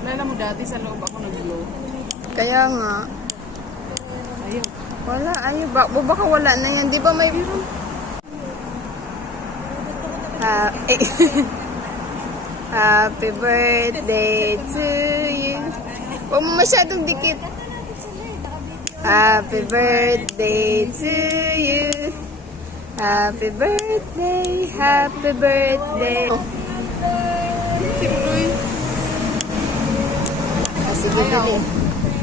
Alala mo dati sa loob ako nag-glow. Kaya nga. Ayun. Wala, ay, baka wala na yan. Di ba may... Happy birthday to you. Huwag mo masyadong dikit. Happy birthday to you. Happy birthday, happy birthday. Sige, dali.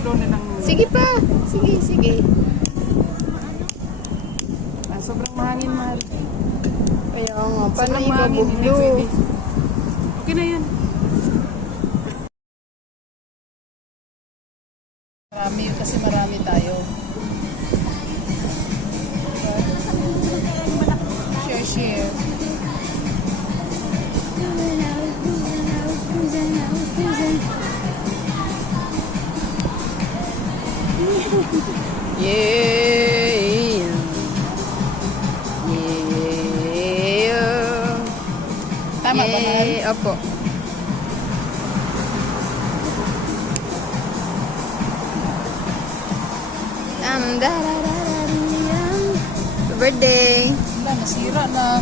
Glow na lang. Sige pa. Sige, sige. Sobrang mahangin, mahal. Kaya nga, paano Sobrang ikaw mahangin, hindi bublo? pwede. Okay na yan. Marami, kasi marami tayo. Share. Yeah. Yeah. Tama ba, mahal? Opo. Happy birthday. Wala, nasira na.